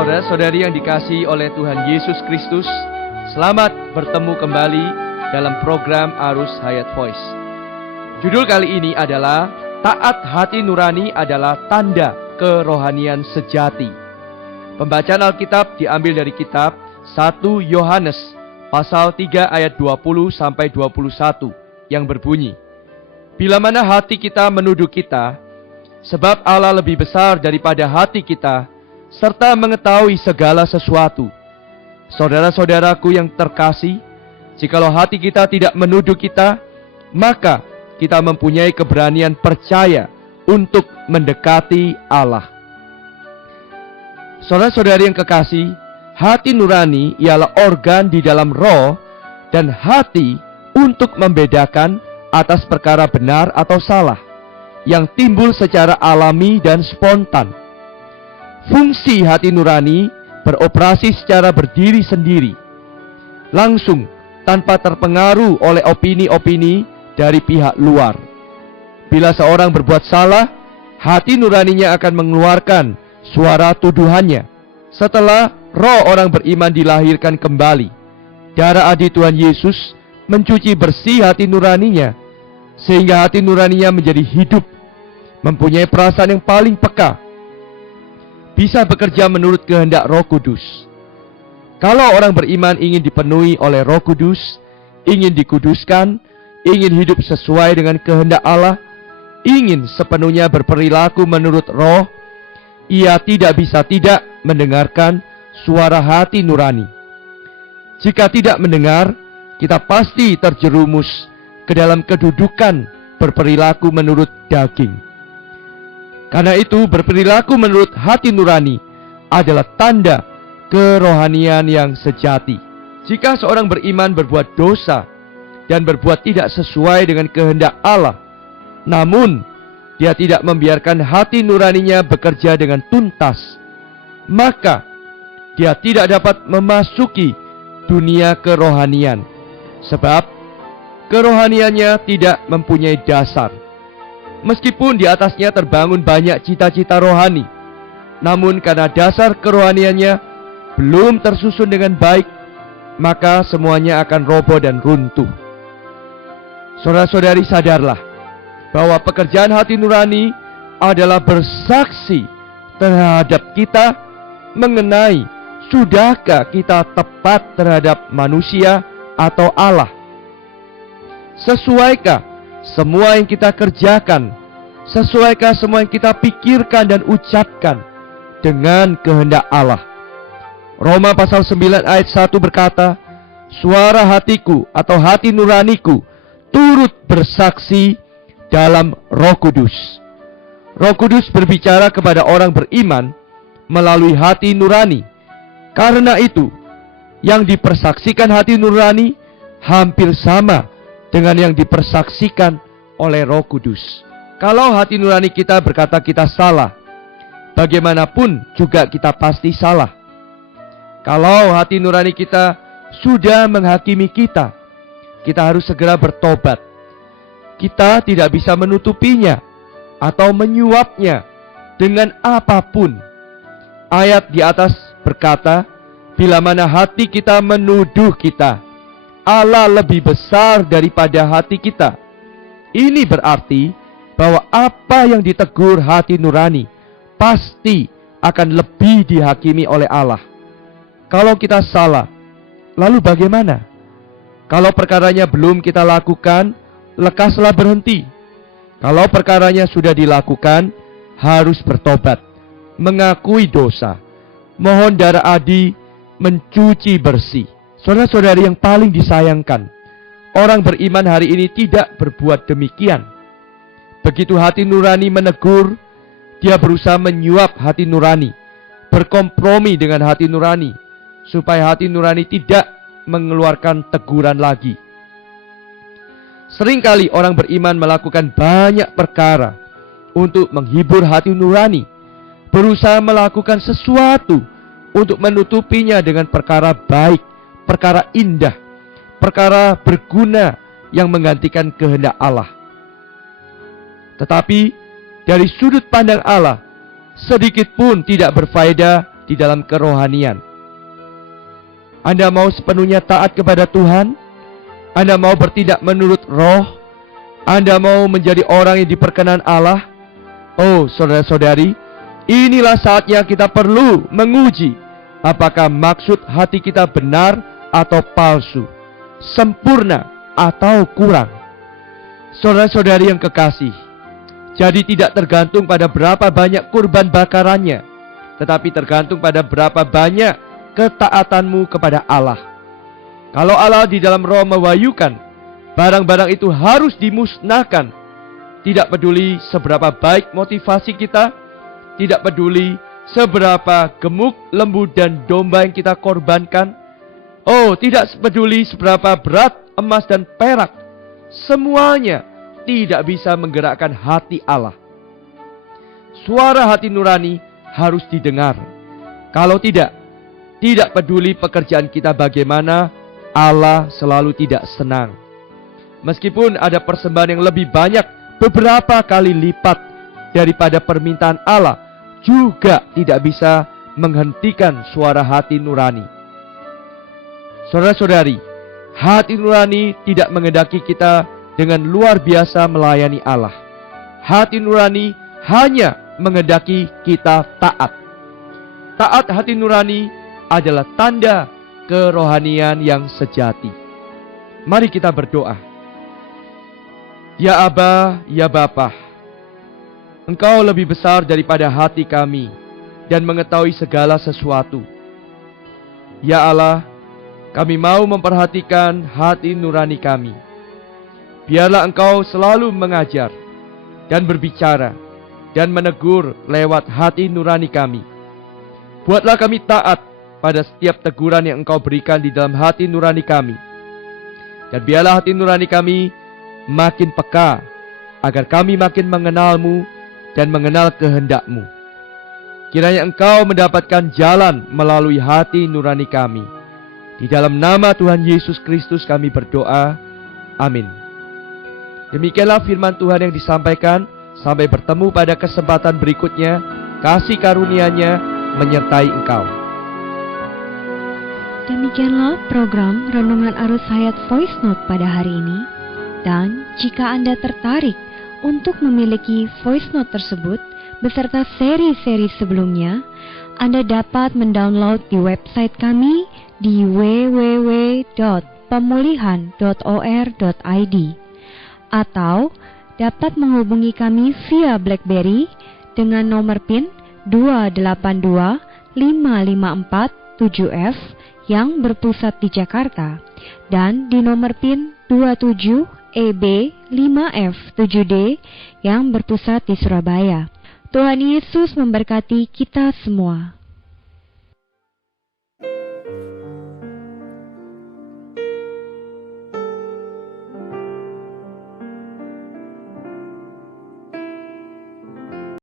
Saudara-saudari yang dikasihi oleh Tuhan Yesus Kristus, selamat bertemu kembali dalam program Arus Hayat Voice. Judul kali ini adalah Taat Hati Nurani adalah Tanda Kerohanian Sejati. Pembacaan Alkitab diambil dari kitab 1 Yohanes pasal 3 ayat 20 sampai 21 yang berbunyi, "Bila mana hati kita menuduh kita, sebab Allah lebih besar daripada hati kita, serta mengetahui segala sesuatu. Saudara-saudaraku yang terkasih, jikalau hati kita tidak menuduh kita, maka kita mempunyai keberanian percaya untuk mendekati Allah." Saudara-saudari yang kekasih, hati nurani ialah organ di dalam roh dan hati untuk membedakan atas perkara benar atau salah yang timbul secara alami dan spontan. Fungsi hati nurani beroperasi secara berdiri sendiri, langsung tanpa terpengaruh oleh opini-opini dari pihak luar. Bila seorang berbuat salah, hati nuraninya akan mengeluarkan suara tuduhannya. Setelah roh orang beriman dilahirkan kembali, darah adi Tuhan Yesus mencuci bersih hati nuraninya, sehingga hati nuraninya menjadi hidup, mempunyai perasaan yang paling peka, bisa bekerja menurut kehendak Roh Kudus. Kalau orang beriman ingin dipenuhi oleh Roh Kudus, ingin dikuduskan, ingin hidup sesuai dengan kehendak Allah, ingin sepenuhnya berperilaku menurut Roh, ia tidak bisa tidak mendengarkan suara hati nurani. Jika tidak mendengar, kita pasti terjerumus ke dalam kedudukan berperilaku menurut daging. Karena itu, berperilaku menurut hati nurani adalah tanda kerohanian yang sejati. Jika seorang beriman berbuat dosa dan berbuat tidak sesuai dengan kehendak Allah, namun dia tidak membiarkan hati nuraninya bekerja dengan tuntas, maka dia tidak dapat memasuki dunia kerohanian, sebab kerohaniannya tidak mempunyai dasar. Meskipun di atasnya terbangun banyak cita-cita rohani, namun karena dasar kerohaniannya belum tersusun dengan baik, maka semuanya akan roboh dan runtuh. Saudara-saudari, sadarlah bahwa pekerjaan hati nurani adalah bersaksi terhadap kita mengenai sudahkah kita tepat terhadap manusia atau Allah. Sesuaikah semua yang kita kerjakan, sesuaikah semua yang kita pikirkan dan ucapkan dengan kehendak Allah? Roma pasal 9 ayat 1 berkata, "Suara hatiku atau hati nuraniku turut bersaksi dalam Roh Kudus." Roh Kudus berbicara kepada orang beriman melalui hati nurani. Karena itu, yang dipersaksikan hati nurani hampir sama dengan yang dipersaksikan oleh Roh Kudus. Kalau hati nurani kita berkata kita salah, bagaimanapun juga kita pasti salah. Kalau hati nurani kita sudah menghakimi kita, kita harus segera bertobat. Kita tidak bisa menutupinya atau menyuapnya dengan apapun. Ayat di atas berkata, bila mana hati kita menuduh kita, Allah lebih besar daripada hati kita. Ini berarti bahwa apa yang ditegur hati nurani pasti akan lebih dihakimi oleh Allah. Kalau kita salah, lalu bagaimana? Kalau perkaranya belum kita lakukan, lekaslah berhenti. Kalau perkaranya sudah dilakukan, harus bertobat, mengakui dosa, mohon darah adi mencuci bersih. Saudara-saudari yang paling disayangkan, orang beriman hari ini tidak berbuat demikian. Begitu hati nurani menegur, dia berusaha menyuap hati nurani, berkompromi dengan hati nurani, supaya hati nurani tidak mengeluarkan teguran lagi. Seringkali orang beriman melakukan banyak perkara untuk menghibur hati nurani, berusaha melakukan sesuatu untuk menutupinya dengan perkara baik, perkara indah, perkara berguna yang menggantikan kehendak Allah. Tetapi dari sudut pandang Allah, sedikit pun tidak berfaedah di dalam kerohanian. Anda mau sepenuhnya taat kepada Tuhan? Anda mau bertindak menurut roh? Anda mau menjadi orang yang diperkenan Allah? Oh, saudara-saudari, inilah saatnya kita perlu menguji apakah maksud hati kita benar atau palsu, sempurna atau kurang. Saudara-saudari yang kekasih, jadi tidak tergantung pada berapa banyak kurban bakarannya, tetapi tergantung pada berapa banyak ketaatanmu kepada Allah. Kalau Allah di dalam roh mewahyukan, barang-barang itu harus dimusnahkan. Tidak peduli seberapa baik motivasi kita, tidak peduli seberapa gemuk, lembu, dan domba yang kita korbankan. Oh, tidak peduli seberapa berat emas dan perak. Semuanya tidak bisa menggerakkan hati Allah. Suara hati nurani harus didengar. Kalau tidak peduli pekerjaan kita bagaimana, Allah selalu tidak senang. Meskipun ada persembahan yang lebih banyak, beberapa kali lipat daripada permintaan Allah, juga tidak bisa menghentikan suara hati nurani. Saudara-saudari, hati nurani tidak menghendaki kita dengan luar biasa melayani Allah. Hati nurani hanya menghendaki kita taat. Taat hati nurani adalah tanda kerohanian yang sejati. Mari kita berdoa. Ya Aba, ya Bapa, Engkau lebih besar daripada hati kami dan mengetahui segala sesuatu. Ya Allah, kami mau memperhatikan hati nurani kami. Biarlah Engkau selalu mengajar dan berbicara dan menegur lewat hati nurani kami. Buatlah kami taat pada setiap teguran yang Engkau berikan di dalam hati nurani kami. Dan biarlah hati nurani kami makin peka, agar kami makin mengenal-Mu dan mengenal kehendak-Mu. Kiranya Engkau mendapatkan jalan melalui hati nurani kami. Di dalam nama Tuhan Yesus Kristus kami berdoa. Amin. Demikianlah firman Tuhan yang disampaikan. Sampai bertemu pada kesempatan berikutnya. Kasih karunia-Nya menyertai engkau. Demikianlah program Renungan Arus Hayat Voice Note pada hari ini. Dan jika Anda tertarik untuk memiliki voice note tersebut beserta seri-seri sebelumnya, Anda dapat mendownload di website kami di www.pemulihan.or.id atau dapat menghubungi kami via BlackBerry dengan nomor PIN 282554 yang berpusat di Jakarta dan di nomor PIN 27EB5F7D yang berpusat di Surabaya. Tuhan Yesus memberkati kita semua.